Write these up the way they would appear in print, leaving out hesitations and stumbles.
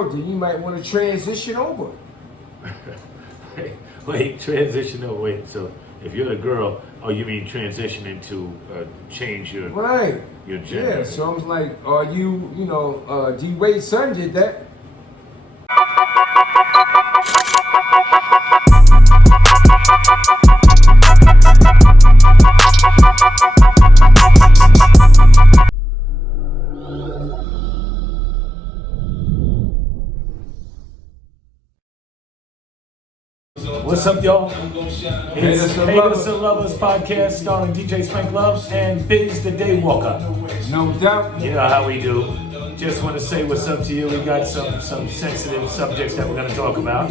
girl, then you might want to transition over. Wait, transition over. Wait, so if you're the girl, oh, you mean transition into change your gender? Yeah, so I'm like, are you, D Wade's son did that. What's up, y'all? It's Haters and Lovers podcast starring DJ Spank Love and Biz the Daywalker. No doubt. You know how we do. Just want to say what's up to you. We got some sensitive subjects that we're going to talk about.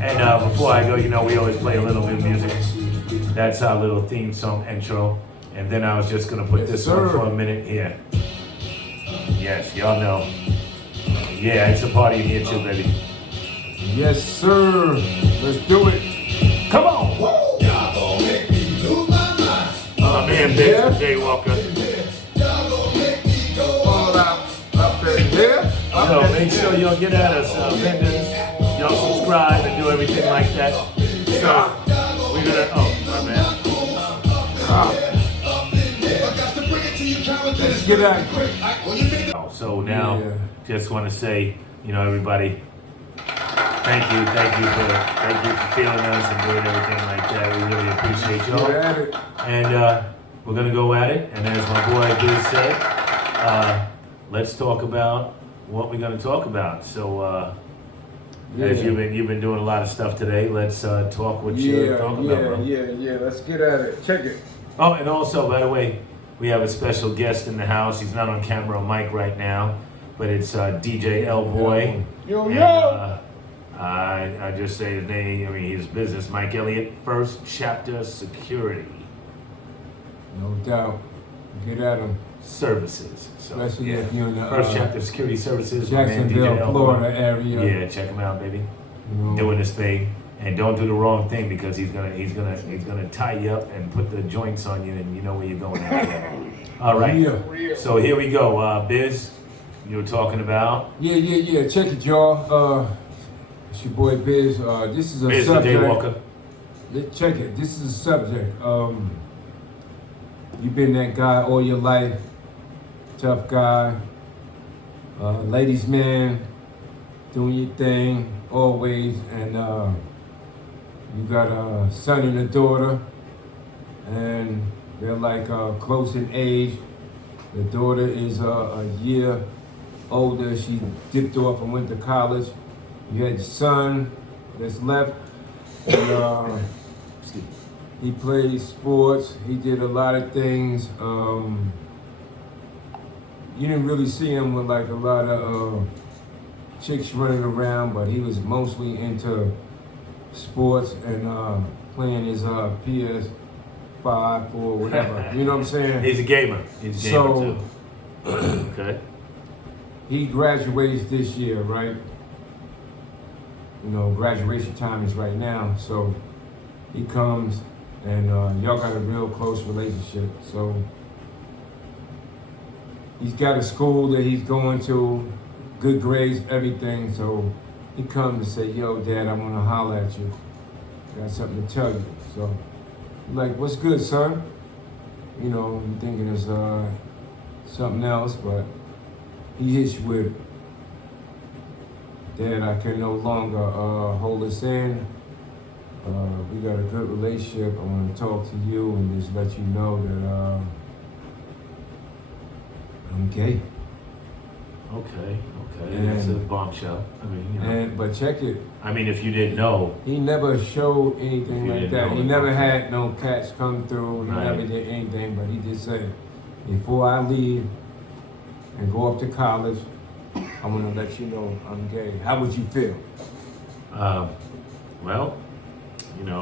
And before I go, we always play a little bit of music. That's our little theme song intro. And then I was just going to put this on for a minute here. Yes, y'all know. Yeah, it's a party in here too, baby. Yes, sir. Let's do it. Come on. Y'all gonna make me lose my mind. My man, Biz the Daywalker. Y'all gonna make me go all out up in here. Make sure y'all get at us, vendors. Y'all subscribe and do everything like that. So, we're gonna, my man. Let's get at it. So now, just want to say, everybody, thank you for feeling us and doing everything like that. We really appreciate y'all. Get at it. And we're gonna go at it. And as my boy Biz said, let's talk about what we're gonna talk about. So, as you've been doing a lot of stuff today, let's talk what you're talking about, bro. Yeah. Let's get at it. Check it. Oh, and also, by the way, we have a special guest in the house. He's not on camera or mic right now, but it's DJ L Boy. Yo. I just say his name. His business, Mike Elliott, First Chapter Security. No doubt. Get at him. Services. So, especially if you're in the First Chapter Security Services, Jacksonville, Florida area. Yeah, check him out, baby. Doing his thing, and don't do the wrong thing because he's gonna tie you up and put the joints on you, and you know where you're going after that. All right. Yeah. So here we go, Biz. You were talking about. Yeah. Check it, y'all. It's your boy Biz. This is a Biz subject. The Daywalker. Check it. This is a subject. You've been that guy all your life. Tough guy. Ladies' man. Doing your thing always. And you got a son and a daughter. And they're like close in age. The daughter is a year older. She dipped off and went to college. You had your son that's left. And, he played sports. He did a lot of things. You didn't really see him with like a lot of chicks running around, but he was mostly into sports and playing his PS5 or whatever. You know what I'm saying? He's a gamer. He's a gamer too. Okay. He graduates this year, right? Graduation time is right now. So he comes and y'all got a real close relationship. So he's got a school that he's going to, good grades, everything. So he comes and say, yo, Dad, I want to holler at you. Got something to tell you. So I'm like, what's good, son? I'm thinking it's something else, but he hits you with, Dad, I can no longer hold this in. We got a good relationship. I want to talk to you and just let you know that I'm gay. Okay. That's a bombshell. But check it. If you didn't know. He never showed anything like that. He never had no cats come through. He Right. never did anything, but he just said, before I leave and go up to college, I want to let you know I'm gay. How would you feel? Well,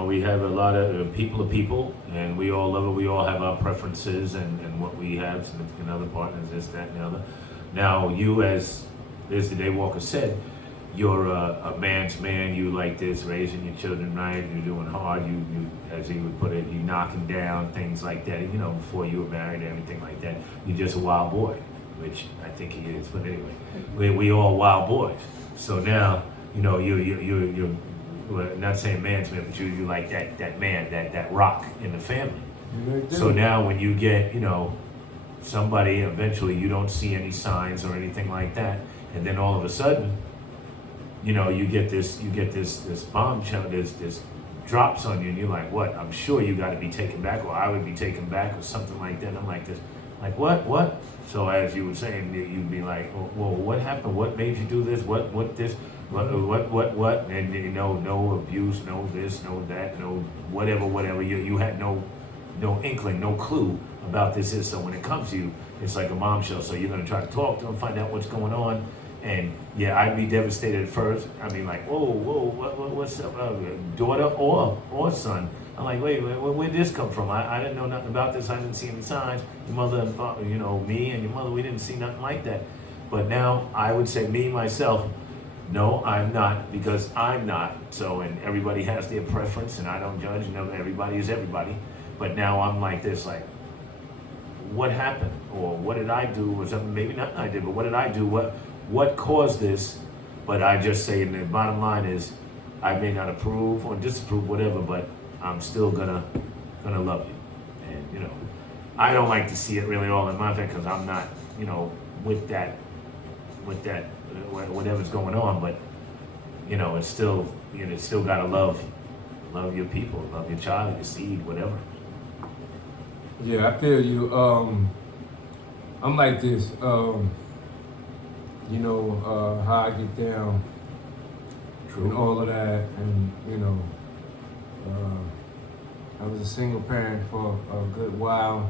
we have a lot of people, and we all love it. We all have our preferences and what we have, significant other partners, this, that, and the other. Now, you, as the Daywalker said, you're a man's man. You like this, raising your children right. You're doing hard. You, as he would put it, you knocking down things like that. Before you were married, everything like that. You're just a wild boy, which I think he is. But anyway, we all wild boys. So now, you're well, not saying man's man, but you like that man, that rock in the family. So now when you get, somebody, eventually you don't see any signs or anything like that, and then all of a sudden, you get this bombshell, this drops on you, and you're like, what? I'm sure you got to be taken back, or I would be taken back, or something like that. And I'm like this, like what? So as you were saying, you'd be like, well, what happened? What made you do this? What this? What? And no abuse, no this, no that, no whatever. You had no inkling, no clue about this is. So when it comes to you, it's like a bombshell. So you're gonna try to talk to them, find out what's going on, and yeah, I'd be devastated at first. I'd be like, whoa, what's up, daughter or son? I'm like, wait, where'd this come from? I didn't know nothing about this. I didn't see any signs. Your mother and father, me and your mother, we didn't see nothing like that. But now I would say me myself. No, I'm not, because I'm not. So, and everybody has their preference, and I don't judge. Everybody is everybody. But now I'm like this, like, what happened, or what did I do, or something? Maybe not I did, but what did I do? What caused this? But I just say, and the bottom line is, I may not approve or disapprove, whatever, but I'm still gonna love you, and I don't like to see it really all in my face, because I'm not, with that. Whatever's going on, but it's still gotta love your people, love your child, your seed, whatever. Yeah, I feel you. I'm like this. How I get down, and all of that, and I was a single parent for a good while,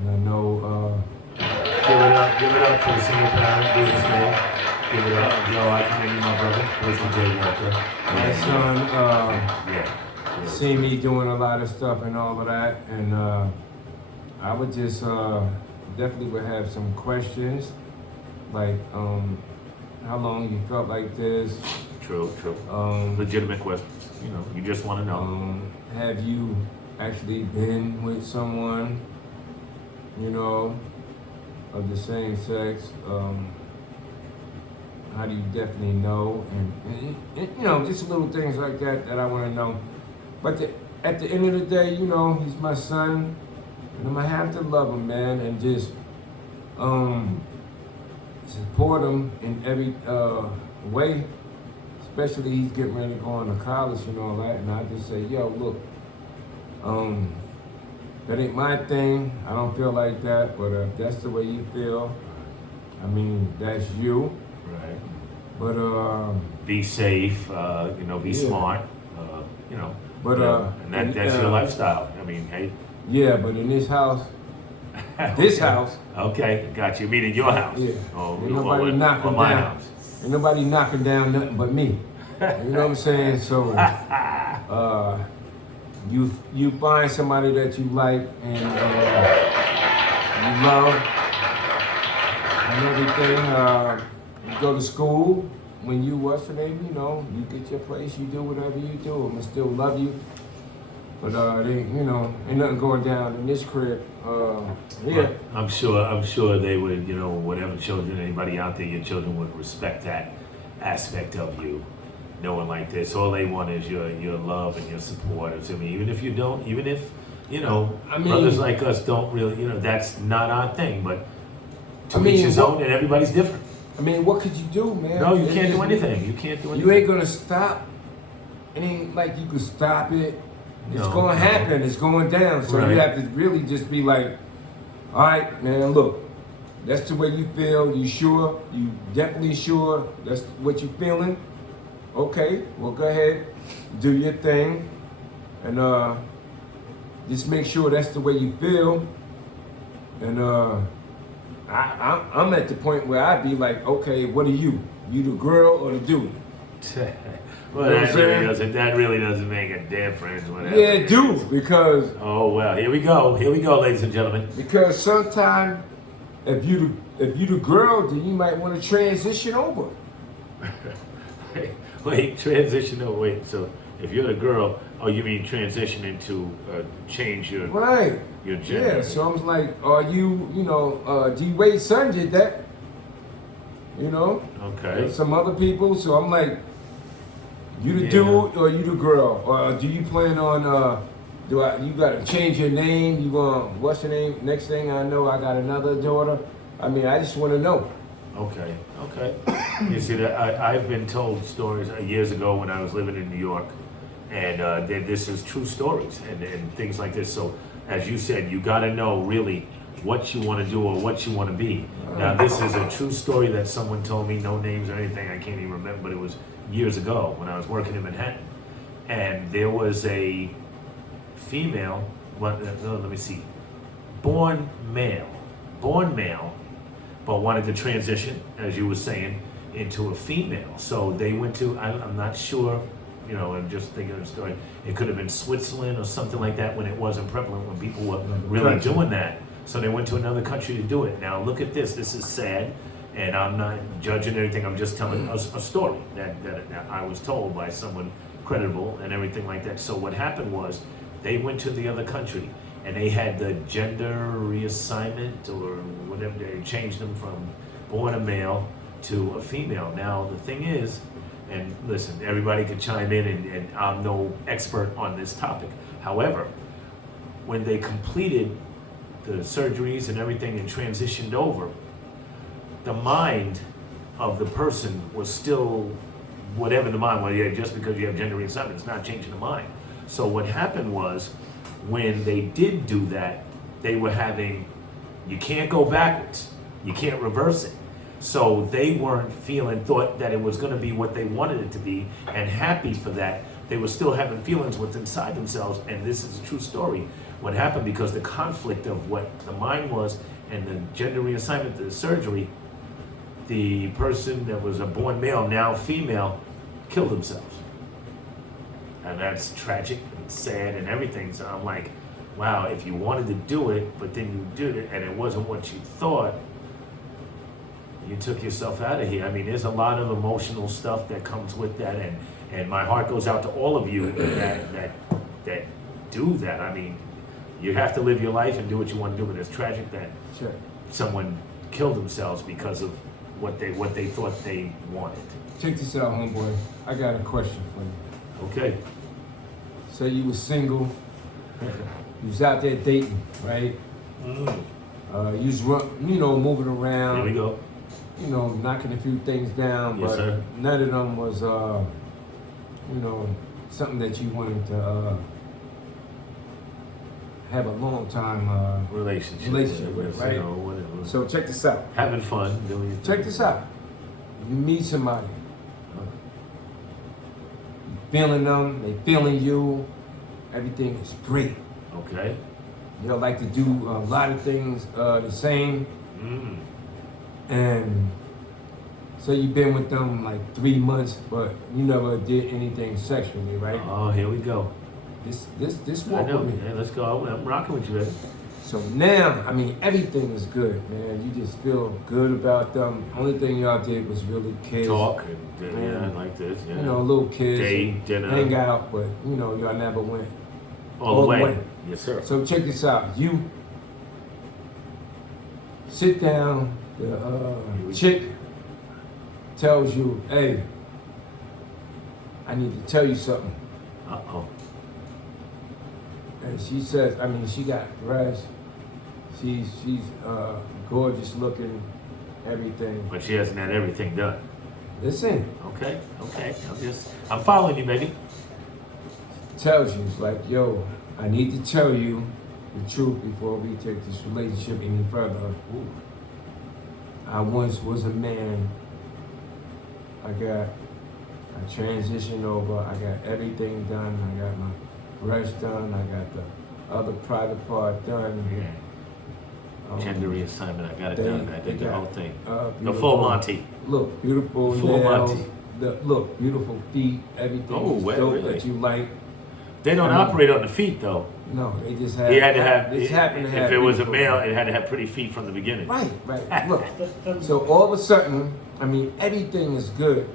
and I know. Give it up for the single parent, businessman. Give it up. I commend you, my brother. Listen, Jay Walker. My son, see me doing a lot of stuff and all of that, and I would just definitely would have some questions, like how long you felt like this. True. Legitimate questions. You just want to know. Have you actually been with someone, of the same sex? How do you definitely know? And just little things like that I want to know. But at the end of the day, he's my son, and I'm gonna have to love him, man, and just support him in every way. Especially he's getting ready to go on to college and all that, and I just say, yo, look, that ain't my thing. I don't feel like that, but if that's the way you feel, I mean, that's you. Right. But be safe. Be smart. But and that's your lifestyle. I mean, hey. Yeah, but in this house, this house. Okay, got you. Meaning your house. Yeah. Oh, ain't nobody knocking my down. house. Ain't nobody knocking down nothing but me. You know what I'm saying? So, you find somebody that you like and you love and everything. You go to school. When you you get your place. You do whatever you do. I'ma still love you. But ain't nothing going down in this crib. Yeah. I'm sure they would, whatever children, anybody out there, your children would respect that aspect of you, knowing like this. All they want is your love and your support. I mean, even if you don't, even if brothers like us don't really, that's not our thing. But to each his own, and everybody's different. I mean, what could you do, man? No, you can't do anything. You can't do anything. You ain't gonna stop. It ain't like you can stop it. It's going to happen. It's going down. So you have to really just be like, all right, man, look, that's the way you feel. You sure? You definitely sure that's what you feeling? Okay, well, go ahead. Do your thing. And just make sure that's the way you feel. And I'm at the point where I'd be like, okay, what are you? You the girl or the dude? Well, that really doesn't make a difference. Whatever. Yeah, it do, because... Oh, well, here we go, ladies and gentlemen. Because sometimes, if you the girl, then you might want to transition over. Wait, transition over. Wait, so if you're the girl, you mean transition into change your your gender? Yeah, so I was like, are you, D-Wade's son did that. you know. Okay. There's some other people, so I'm like, you the Yeah. dude or you the girl, or do you plan on? You gotta change your name? You want what's your name? Next thing I know, I got another daughter. I mean, I just want to know. Okay. You see that I've been told stories years ago when I was living in New York, and this is true stories and things like this. So as you said, you got to know really what you want to do or what you want to be. Now this is a true story that someone told me, no names or anything, I can't even remember, but it was years ago when I was working in Manhattan, and there was a female, let me see, born male, but wanted to transition, as you were saying, into a female. So they went to, I'm not sure, I'm just thinking of a story. It could have been Switzerland or something like that when it wasn't prevalent, when people were really doing that. So they went to another country to do it. Now look at this. This is sad, and I'm not judging anything. I'm just telling a story that I was told by someone credible and everything like that. So what happened was they went to the other country and they had the gender reassignment or whatever. They changed them from born a male to a female. Now the thing is, and listen, everybody could chime in, and I'm no expert on this topic. However, when they completed the surgeries and everything and transitioned over, the mind of the person was still whatever the mind was. Yeah, just because you have gender reassignment, it's not changing the mind. So what happened was, when they did do that, they were having, you can't go backwards, you can't reverse it. So they weren't thought that it was going to be what they wanted it to be, and happy for that. They were still having feelings within inside themselves, and this is a true story. What happened, because the conflict of what the mind was and the gender reassignment, the surgery, the person that was a born male, now female, killed themselves. And that's tragic and sad and everything. So I'm like, wow, if you wanted to do it, but then you did it and it wasn't what you thought, you took yourself out of here. I mean, there's a lot of emotional stuff that comes with that, and my heart goes out to all of you that do that. I mean, you have to live your life and do what you want to do, but it's tragic that someone killed themselves because of what they thought they wanted. Check this out, homeboy. I got a question for you. Okay. Say you was single, you was out there dating, right? You was moving around. Here we go. Knocking a few things down, Yes, but sir. none of them was, something that you wanted to have a long time Relationship with, right? Whatever. So check this out. Having fun. Doing your Check thing. this out. You meet somebody. You feeling them, they feeling you. Everything is great. Okay. You like to do a lot of things the same. And so you've been with them like 3 months, but you never did anything sexually, right? Oh, here we go. This I walk know. with me. Yeah, let's go. I'm rocking with you, baby. So now, I mean, everything is good, man. You just feel good about them. Only thing y'all did was really kiss. Talk and like this. Yeah. Little kids. Date, dinner. Hang out, but y'all never went All the way. Yes, sir. So check this out. You sit down, the chick tells you, hey, I need to tell you something. Uh-oh. And she says, she got breasts. She's gorgeous looking, everything. But she hasn't had everything done. Listen. Okay. I'm following you, baby. Tells you, it's like, yo, I need to tell you the truth before we take this relationship any further. Ooh. I once was a man. I transitioned over. I got everything done. I got my breast done. I got the other private part done. Yeah. Gender reassignment. I got it done. I did the whole thing. The full Monty. Look, beautiful full nails. Monty. Beautiful feet. Everything is dope really? that you like. They don't operate on the feet, though. No, they just have. He had to have. They just happen to have. If it was a male, feet. it had to have pretty feet from the beginning. Right. Look, so all of a sudden, everything is good.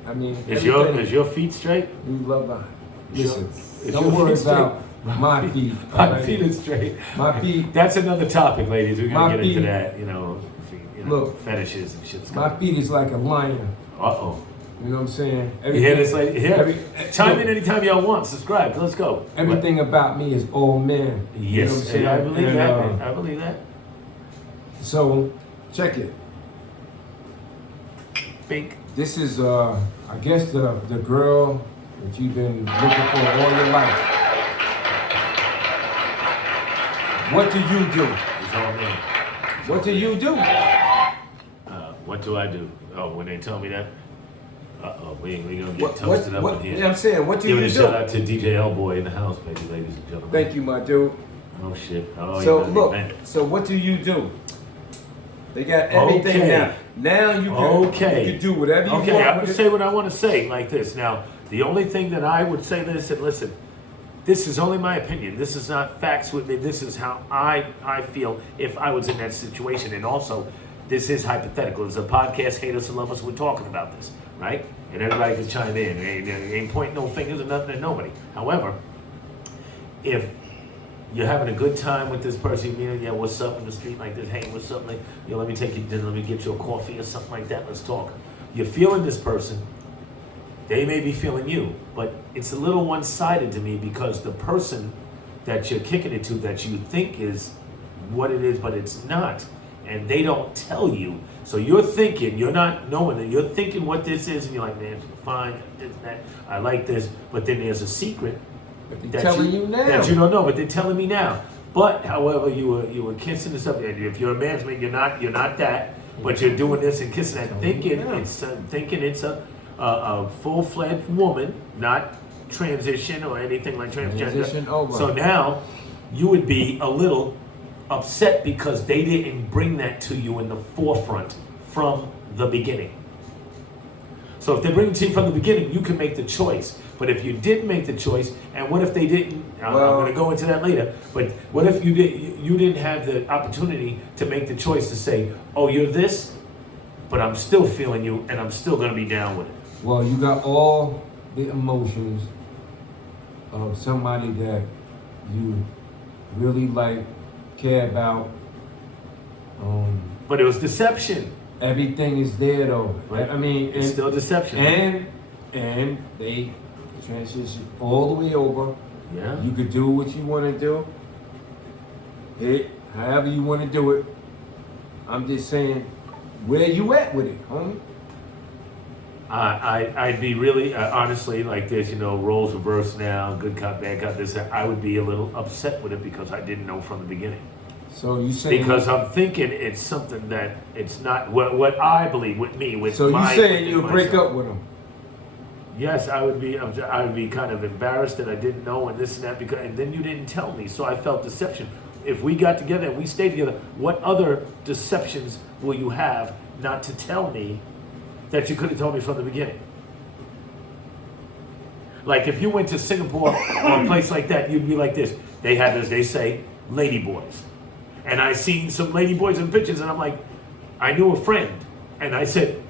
Is your feet straight? You love mine. Listen, Is don't your worry feet about my feet. My feet are straight. My feet. That's another topic, ladies. We're gonna My get into feet. that. Look, fetishes and shit. My feet is like a lion. Uh-oh. You know what I'm saying? You hear this? Like, chime in anytime y'all want. Subscribe. Let's go. Everything about me is all man. Yes, you know what I'm saying? I believe that. Man. I believe that. So, check it. Bink. This is, I guess, the girl that you've been looking for all your life. What do you do? It's all me. What do you do? What do I do? Oh, when they tell me that, we gonna get toasted up in here. Yeah, I'm saying, what do you do? Give it a shout out to DJ L-Boy in the house, baby, ladies and gentlemen. Thank you, my dude. Oh shit. Oh, So look, so what do you do? They got everything now. Now you can do whatever you want. Okay, I'm gonna say what I want to say like this. Now, the only thing that I would say this, and listen, this is only my opinion. This is not facts with me. This is how I feel if I was in that situation. And also, this is hypothetical. It's a podcast, hate us or love us, we're talking about this, right? And everybody can chime in. Ain't pointing no fingers or nothing at nobody. However, if you're having a good time with this person, you know, yeah, what's up in the street like this? Hey, what's up? Like, you know, let me take you to dinner, let me get you a coffee or something like that. Let's talk. You're feeling this person. They may be feeling you, but it's a little one-sided to me because the person that you're kicking it to that you think is what it is, but it's not, and they don't tell you. So you're thinking, you're not knowing that, you're thinking what this is, and you're like, man, fine, this, that, I like this, but then there's a secret that you now. That you don't know, but they're telling me now. But however, you were kissing this up, and if you're a man's man, you're not that, but you're doing this and kissing that, thinking it's a full-fledged woman, not transition or anything like transgender. Over. So now you would be a little upset because they didn't bring that to you in the forefront from the beginning. So if they bring it to you from the beginning, you can make the choice. But if you didn't make the choice, and what if they didn't? I'm going to go into that later. But what if you didn't have the opportunity to make the choice to say, "Oh, you're this, but I'm still feeling you, and I'm still going to be down with it." Well, you got all the emotions of somebody that you really like, care about. But it was deception. Everything is there though. Right. I mean, it's still deception. And they transition all the way over. Yeah. You could do what you want to do. It however you want to do it. I'm just saying, where you at with it, homie? I'd be really, honestly, like this, you know, roles reversed now, good cop, bad cop, this, I would be a little upset with it because I didn't know from the beginning. So you saying... Because I'm thinking it's something that it's not, what I believe with me, with so my... So you saying you'll break up with him? Yes, I would be kind of embarrassed that I didn't know and this and that, because, and then you didn't tell me, so I felt deception. If we got together and we stayed together, what other deceptions will you have not to tell me that you could have told me from the beginning? Like if you went to Singapore or a place like that, you'd be like this. They have, as they say, lady boys. And I seen some lady boys in pictures and I'm like, I knew a friend. And I said,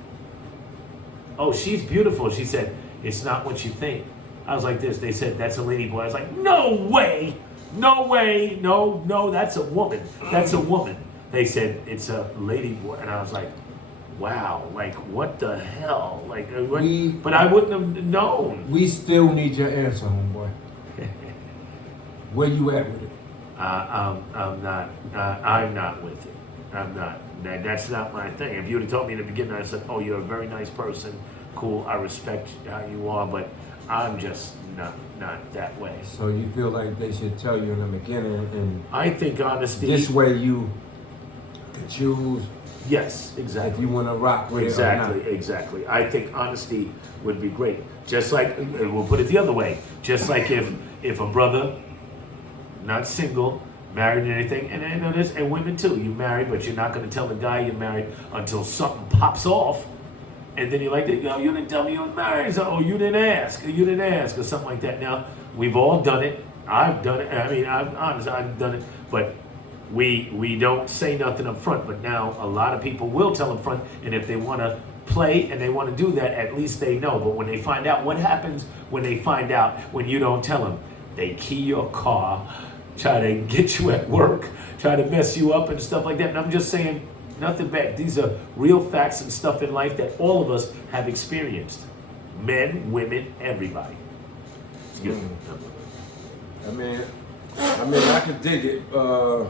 oh, she's beautiful. She said, it's not what you think. I was like this. They said, that's a lady boy. I was like, no way. No way. No, that's a woman. That's a woman. They said, it's a lady boy. And I was like, wow, like what the hell? Like, but I wouldn't have known. We still need your answer, homeboy. Where you at with it? I'm not with it. I'm not. That's not my thing. If you would have told me in the beginning, I said, oh, you're a very nice person. Cool, I respect how you are, but I'm just not that way. So you feel like they should tell you in the beginning, and I think honesty. This way you can choose. Yes, exactly. If you want to rock with exactly, it or not. Exactly. I think honesty would be great. Just like, we'll put it the other way. Just like if a brother, not single, married and anything, and I know this, and women too, you married, but you're not going to tell the guy you're married until something pops off, and then you're like, you didn't tell me you were married, so, you didn't ask, or something like that. Now, we've all done it. I've done it. I mean, I'm honest, I've done it, but we don't say nothing up front, but now a lot of people will tell up front, and if they want to play and they want to do that, at least they know. But when they find out, what happens when they find out when you don't tell them? They key your car, try to get you at work, try to mess you up and stuff like that. And I'm just saying, nothing bad. These are real facts and stuff in life that all of us have experienced. Men, women, everybody. Excuse me. I mean, I can dig it, and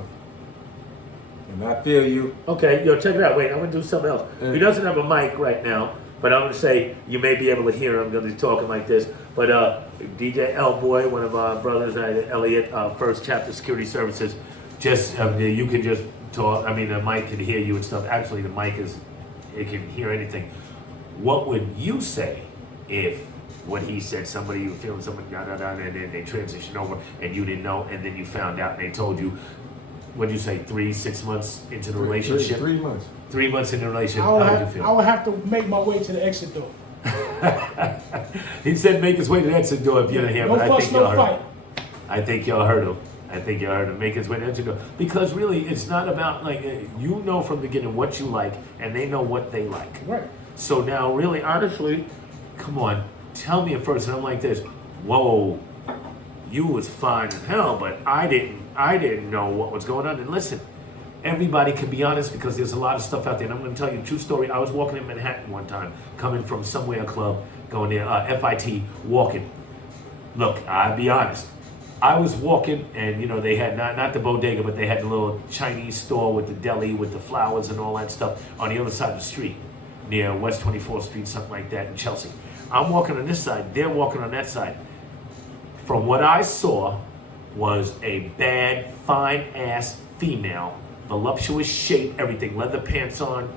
I feel you. Okay, yo, check it out. Wait, I'm gonna do something else. He doesn't have a mic right now, but I'm gonna say you may be able to hear him. I'm gonna be talking like this. But DJ L Boy, one of our brothers, Elliot, First Chapter Security Services, just you can just talk. I mean, the mic can hear you and stuff. Actually, the mic it can hear anything. What would you say if what he said, somebody you were feeling something, and then they transition over and you didn't know, and then you found out and they told you? What did you say? 6 months into the relationship? 3 months. 3 months into the relationship. I would have to make my way to the exit door. He said make his way to the exit door if you're here, No but fuss, I think no y'all heard fight. him. I think y'all heard him. Make his way to the exit door. Because really, it's not about, like, you know from the beginning what you like, and they know what they like. Right. So now, really, honestly, come on, tell me at first, and I'm like this, whoa, you was fine as hell, but I didn't know what was going on. And listen, everybody can be honest because there's a lot of stuff out there. And I'm going to tell you a true story. I was walking in Manhattan one time, coming from somewhere, a club, going there, FIT, walking. Look, I'll be honest. I was walking, and you know they had not the bodega, but they had the little Chinese store with the deli with the flowers and all that stuff on the other side of the street, near West 24th Street, something like that in Chelsea. I'm walking on this side. They're walking on that side. From what I saw was a bad, fine-ass female, voluptuous shape, everything, leather pants on,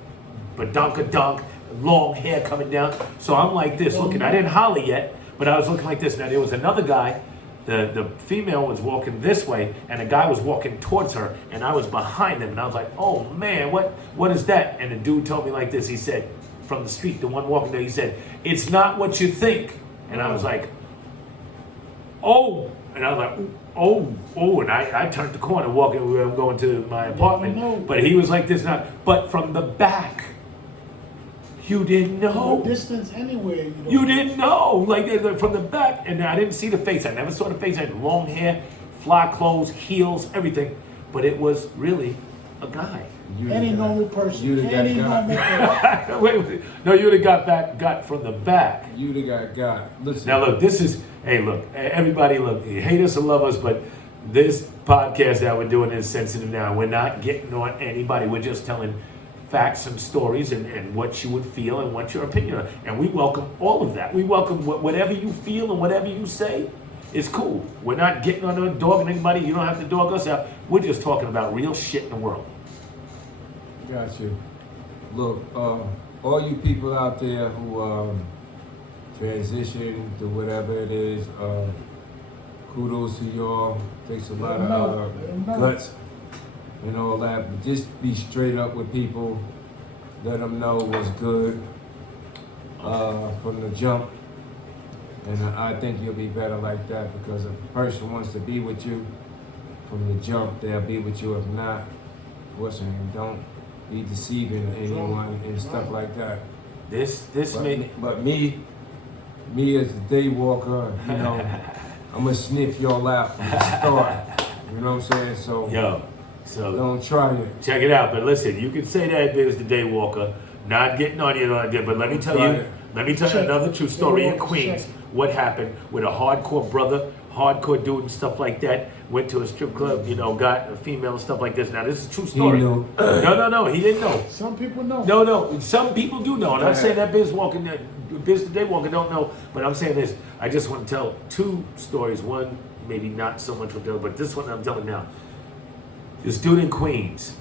badonkadonk, long hair coming down. So I'm like this, looking. I didn't holler yet, but I was looking like this. Now, there was another guy. The female was walking this way, and the guy was walking towards her, and I was behind them, and I was like, oh, man, what is that? And the dude told me like this. He said, from the street, the one walking there, he said, it's not what you think. And I was like, oh, and I was like, oh, and I turned the corner, I'm going to my apartment, but he was like this, but from the back, you didn't know. No distance anywhere. You didn't know, like from the back, and I didn't see the face. I never saw the face. I had long hair, fly clothes, heels, everything, but it was really a guy. Any normal person. You'd have got got. Wait, no, you'd have got from the back. You'd have got. Listen. Now look, everybody, look, you hate us or love us, but this podcast that we're doing is sensitive now. We're not getting on anybody. We're just telling facts and stories and what you would feel and what your opinion are. And we welcome all of that. We welcome whatever you feel and whatever you say is cool. We're not getting on a dogging anybody. You don't have to dog us out. We're just talking about real shit in the world. Got you. Look, all you people out there who transition to whatever it is, kudos to y'all. Takes a lot of guts and all that, but just be straight up with people. Let them know what's good from the jump, and I think you'll be better like that, because if a person wants to be with you from the jump, they'll be with you. If not, what's your name? Don't be deceiving anyone and stuff like that. But me as the day walker, you know, I'm gonna sniff y'all out from the start. You know what I'm saying? So don't try it. Check it out. But listen, you can say that as the day walker, not getting on you like that. But let me tell you another true story in Queens. What happened with a hardcore brother, hardcore dude and stuff like that, went to a strip club, you know, got a female and stuff like this. Now this is a true story. He knew. No, he didn't know. Some people know. No, some people do know. And I'm saying that Biz the day walker don't know. But I'm saying this, I just want to tell two stories. One, maybe not so much with the other, but this one I'm telling now. This dude in Queens,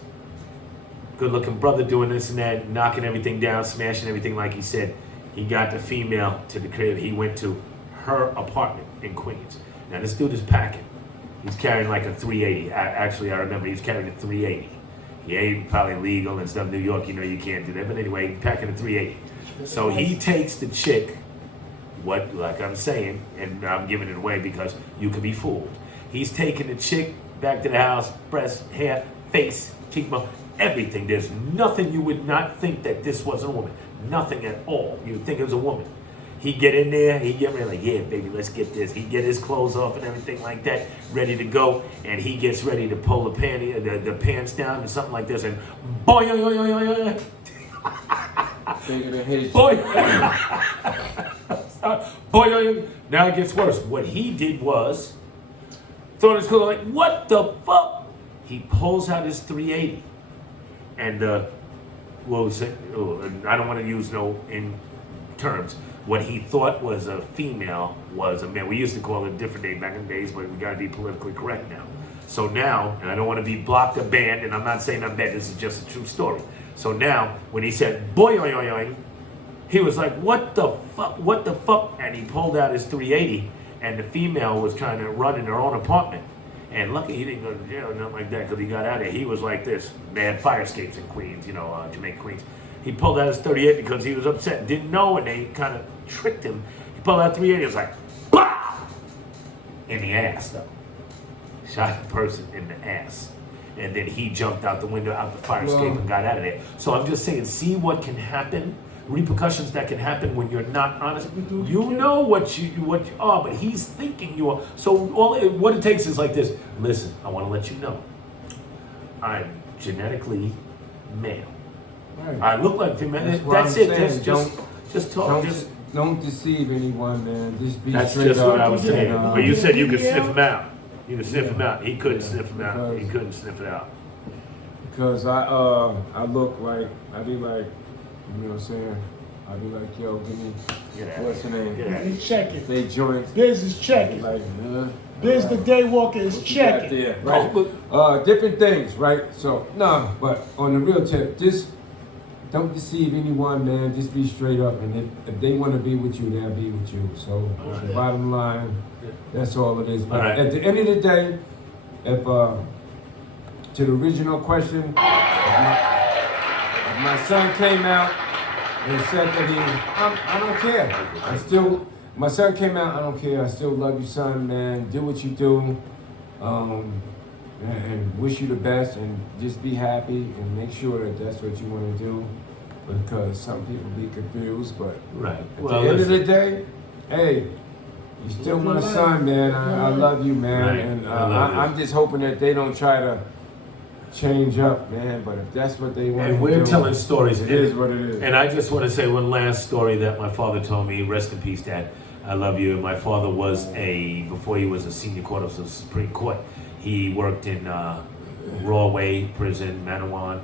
good looking brother doing this and that, knocking everything down, smashing everything like he said. He got the female to the crib. He went to her apartment in Queens. Now this dude is packing. He's carrying like a 380. Actually, I remember he was carrying a 380. He ain't probably legal and stuff. New York, you know you can't do that. But anyway, he's packing a 380. So he takes the chick, like I'm saying, and I'm giving it away because you can be fooled. He's taking the chick back to the house, breast, hair, face, cheekbone, everything. There's nothing you would not think that this was a woman. Nothing at all. You would think it was a woman. He get in there, he get ready like, yeah, baby, let's get this. He get his clothes off and everything like that, ready to go, and he gets ready to pull the pants down or something like this, and boy, Bigger than his. boy, boy, now it gets worse. What he did was, thought his clothes like, what the fuck? He pulls out his 380, and well, I don't want to use no in terms. What he thought was a female was a man. We used to call it a different name back in the days, but we gotta be politically correct now. So now, and I don't want to be blocked or banned, and I'm not saying I'm bad, this is just a true story. So now, when he said, boy, he was like, what the fuck? And he pulled out his 380, and the female was trying to run in her own apartment. And lucky he didn't go to jail or nothing like that, because he got out of there. He was like this. They had fire escapes in Queens, Jamaica, Queens. He pulled out his 38 because he was upset, didn't know, and they kind of tricked him. He pulled out 380, he was like, bah! In the ass, though. Shot the person in the ass. And then he jumped out the window, out the fire escape, and got out of there. So I'm just saying, see what can happen, repercussions that can happen when you're not honest. You know what you are, but he's thinking you are. So what it takes is like this. Listen, I want to let you know, I'm genetically male. Right. I look like female. That's it. saying. Just talk. Don't deceive anyone, man. Just be That's straight just up. what I was saying. And, But you said you could sniff him out. You could sniff him out. He couldn't sniff him out. He couldn't sniff it out. Because I look like, I be like, you know what I'm saying? I be like, yo, give me, Get out what's the name? Get out of He's checking. They joints. Biz is checking. Like, Biz the day walker is what you got checking. there, right? Different things, right? So, no, but on the real tip, just don't deceive anyone, man. Just be straight up. And if they want to be with you, they'll be with you. So, the bottom line, that's all it is. But at the end of the day, if, to the original question, if my son came out and said that I don't care. My son came out, I don't care. I still love you, son, man. Do what you do. And wish you the best, and just be happy and make sure that that's what you want to do, because some people be confused, but at the end of the day, hey, you still my son, man. I love you, man. Right. And I'm just hoping that they don't try to change up, man, but if that's what they want And we're telling stories. It is what it is. And I just want to say one last story that my father told me. Rest in peace, Dad. I love you. My father was before he was a senior court of the Supreme Court, he worked in Rawway Prison, Manawan,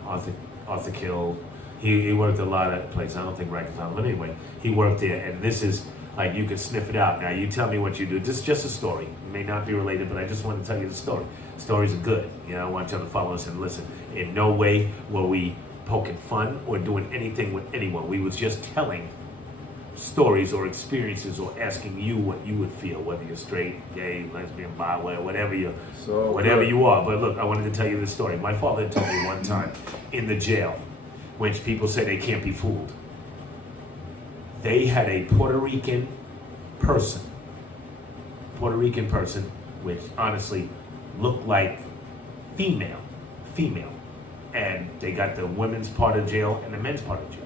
Arthur Kill. He worked a lot of places. I don't think Rikers Island, but anyway, he worked there. And this is like, you can sniff it out. Now, you tell me what you do. This is just a story. It may not be related, but I just want to tell you the story. Stories are good. I want you to follow us and listen. In no way were we poking fun or doing anything with anyone. We was just telling stories or experiences or asking you what you would feel, whether you're straight, gay, lesbian, bi, whatever you are. But look, I wanted to tell you this story. My father told me one time in the jail, when people say they can't be fooled, they had a Puerto Rican person, which honestly looked like female, and they got the women's part of jail and the men's part of jail.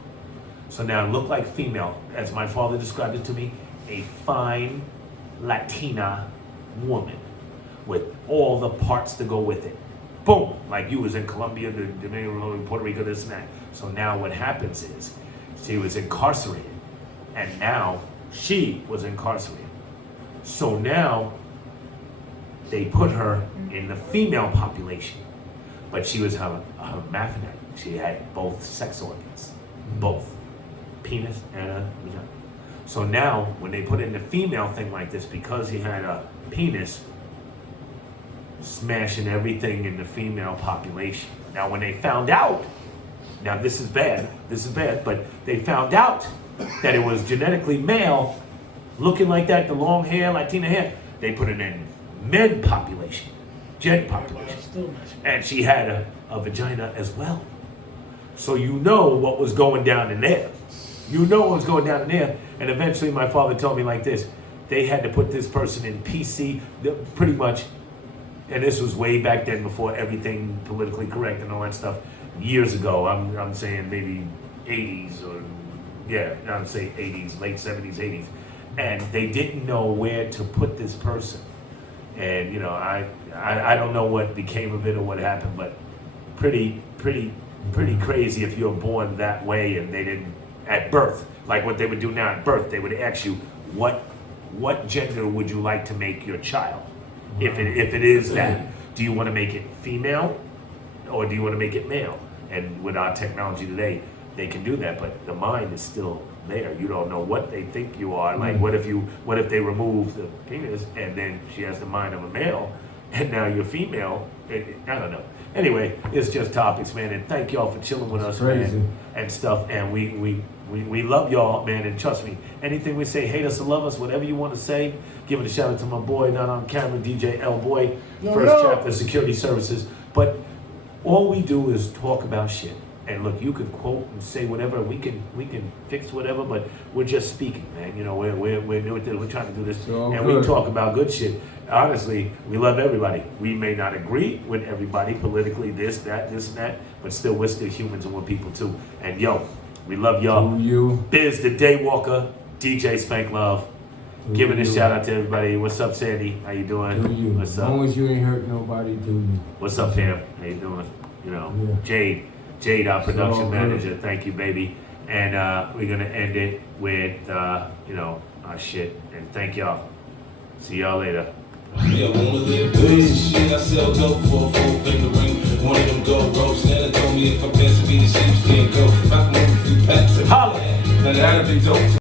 So now it looked like female, as my father described it to me, a fine Latina woman with all the parts to go with it. Boom, like you was in Colombia, the Dominican Republic, Puerto Rico, this and that. So now what happens is, she was incarcerated, and now she was incarcerated. So now they put her in the female population, but she was a hermaphrodite. She had both sex organs, both penis and a vagina. So now when they put in the female thing like this, because he had a penis, smashing everything in the female population. Now when they found out, now this is bad, but they found out that it was genetically male, looking like that, the long hair, Latina hair, they put it in men population, gen population. And she had a vagina as well. So you know what was going down in there. And eventually my father told me like this, they had to put this person in PC, pretty much, and this was way back then before everything politically correct and all that stuff, years ago. I'm saying maybe 80s or, I'm saying 80s, late 70s, 80s. and they didn't know where to put this person. And you know, I don't know what became of it or what happened, but pretty crazy if you're born that way and they didn't at birth. Like what they would do now at birth, they would ask you what gender would you like to make your child? If it is that, do you want to make it female or do you want to make it male? And with our technology today, they can do that, but the mind is still there. You don't know what they think you are. Like what if they remove the penis and then she has the mind of a male and now you're female? I don't know. Anyway, it's just topics, man, and thank y'all for chilling with us, man, and stuff. And we love y'all, man, and trust me, anything we say, hate us or love us, whatever you want to say, give it a shout out to my boy, not on camera, DJ L Boy, first chapter security services. But all we do is talk about shit. And look, you can quote and say whatever, we can fix whatever, but we're just speaking, man. You know, we're trying to do this, and we talk about good shit. Honestly, we love everybody. We may not agree with everybody politically, this, and that, but still, we're still humans and we're people too. And yo, we love y'all. Biz the Daywalker, DJ Spank Love, giving a shout out to everybody. What's up, Sandy? How you doing? What's up? As long as you ain't hurt nobody, do you? What's up, Pam? How you doing? You know, Jade, our production manager. Thank you, baby. And we're gonna end it with you know, our shit. And thank y'all. See y'all later. Yeah, wanna live good shit. I sell dope for a 4-finger ring. One of them gold ropes. Nana told me if I pass it, be the sheepskin coat. If I can move a few packs, Holla. that'd be dope.